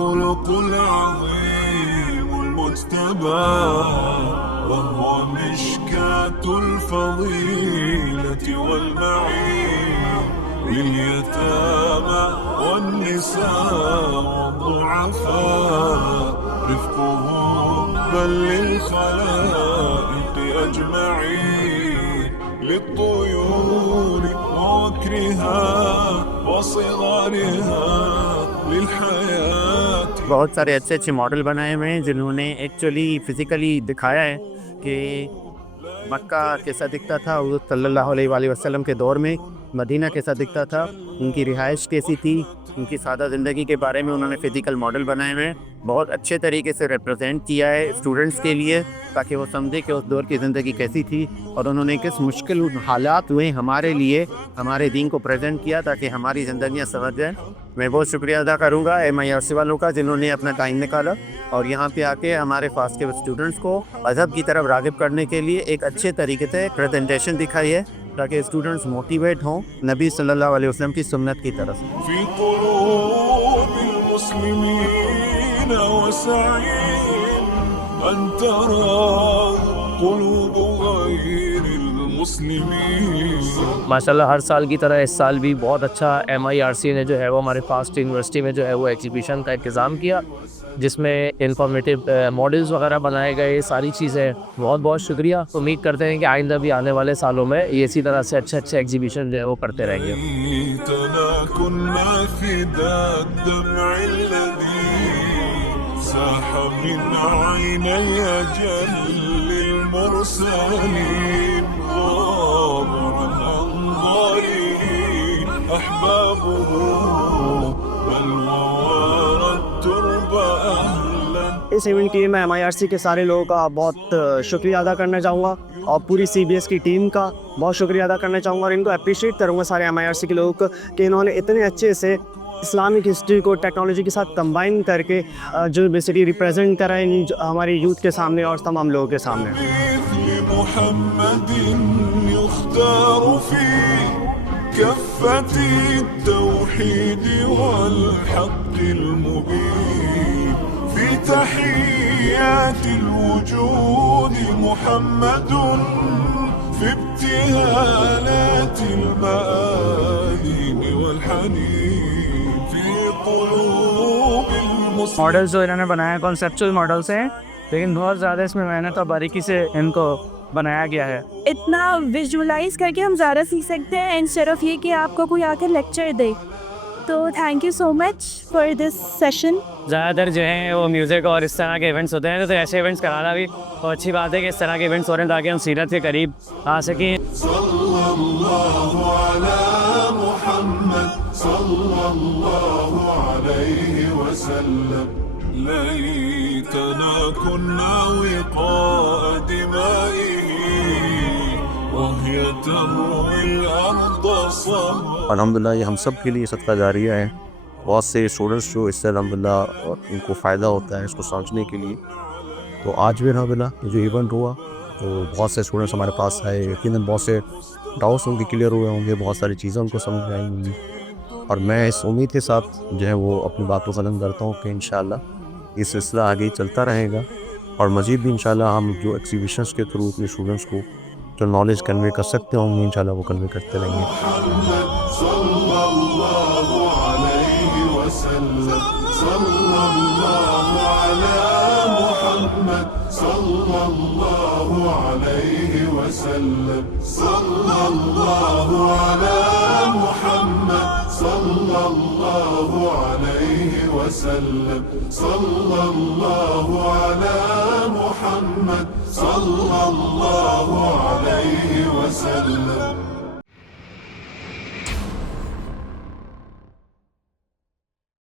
الخلق العظيم المجتبى وهو مشكاة الفضيلة والمعين لليتامى والنساء والضعفاء رفقه بل للخلائق أجمعين للطيور ووكرها وصغارها للحياة। बहुत सारे अच्छे अच्छे मॉडल बनाए हुए हैं जिन्होंने एक्चुअली फिज़िकली दिखाया है कि मक्का कैसा दिखता था हुज़ूर सल्लल्लाहु अलैहि वसल्लम के दौर में, मदीना कैसा दिखता था, उनकी रिहाइश कैसी थी, उनकी सादा ज़िंदगी के बारे में उन्होंने फ़िज़िकल मॉडल बनाए हुए हैं। बहुत अच्छे तरीके से रिप्रेजेंट किया है स्टूडेंट्स के लिए ताकि वो समझे कि उस दौर की ज़िंदगी कैसी थी और उन्होंने किस मुश्किल हालात हुए हमारे लिए, हमारे दीन को प्रेजेंट किया ताकि हमारी ज़िंदगियाँ समझ जाएँ। मैं बहुत शुक्रिया अदा करूँगा MIRC वालों का जिन्होंने अपना टाइम निकाला और यहाँ पे आके हमारे पास के स्टूडेंट्स को मज़हब की तरफ राग़िब करने के लिए एक अच्छे तरीके से प्रेजेंटेशन दिखाई है ताकि स्टूडेंट्स मोटिवेट हों नबी सल्लल्लाहु अलैहि वसल्लम की सुन्नत की तरफ। माशाल्लाह हर साल की तरह इस साल भी बहुत अच्छा MIRC ने जो है वो हमारे फास्ट यूनिवर्सिटी में जो है वो एग्जीबिशन का इंतज़ाम किया जिसमें इंफॉर्मेटिव मॉडल्स वगैरह बनाए गए, सारी चीज़ें। बहुत बहुत शुक्रिया। उम्मीद करते हैं कि आइंदा भी आने वाले सालों में ये इसी तरह से अच्छे अच्छे एग्जीबिशन जो है वो करते रहेंगे। इस इवेंट के लिए मैं MIRC के सारे लोगों का बहुत शुक्रिया अदा करना चाहूँगा और पूरी CBS की टीम का बहुत शुक्रिया अदा करना चाहूँगा और इनको अप्रिशिएट करूँगा सारे MIRC के लोगों को कि इन्होंने इतने अच्छे से इस्लामिक हिस्ट्री को टेक्नोलॉजी के साथ कंबाइन करके जो बेसिकली रिप्रेजेंट करा है हमारी यूथ के सामने और तमाम लोगों के सामने। تحيات الوجود محمد في ابتهالات المآذن والحنين في قلوب المسلمين। मॉडल्स जो इन्होंने बनाया कॉन्सेप्चुअल मॉडल्स हैं लेकिन बहुत ज़्यादा इसमें मेहनत और बारीकी से इनको बनाया गया है। इतना विजुअलाइज करके हम ज़्यादा सीख सकते हैं इंस्टेड ऑफ ये कि आपको कोई आकर लेक्चर दे। तो thank you so much for this session. ज़्यादातर जो है वो म्यूज़िक और इस तरह के इवेंट्स होते हैं तो ऐसे इवेंट्स कराना भी बहुत अच्छी बात है कि इस तरह के इवेंट्स हो रहे हैं ताकि हम सीरत के करीब आ सकें। अल्हम्दुलिल्लाह ये हम सब के लिए सदका जारिया है। बहुत से स्टूडेंट्स जो इससे अल्हम्दुलिल्लाह उनको फ़ायदा होता है इसको समझने के लिए। तो आज भी अल्हम्दुलिल्लाह ये जो इवेंट हुआ तो बहुत से स्टूडेंट्स हमारे पास आए, यकीनन बहुत से डाउट्स उनके क्लियर हुए होंगे, बहुत सारी चीज़ें उनको समझ में आई होंगी और मैं इस उम्मीद के साथ जो है वो अपनी बात को ख़त्म करता हूँ कि इंशाअल्लाह ये सिलसिला आगे चलता रहेगा और मज़ीद भी इंशाअल्लाह हम जो एग्जीबिशंस के थ्रू अपने स्टूडेंट्स को जो नॉलेज कन्वे कर सकते होंगे इंशाअल्लाह वो कन्वे करते रहेंगे। صلى الله عليه وسلم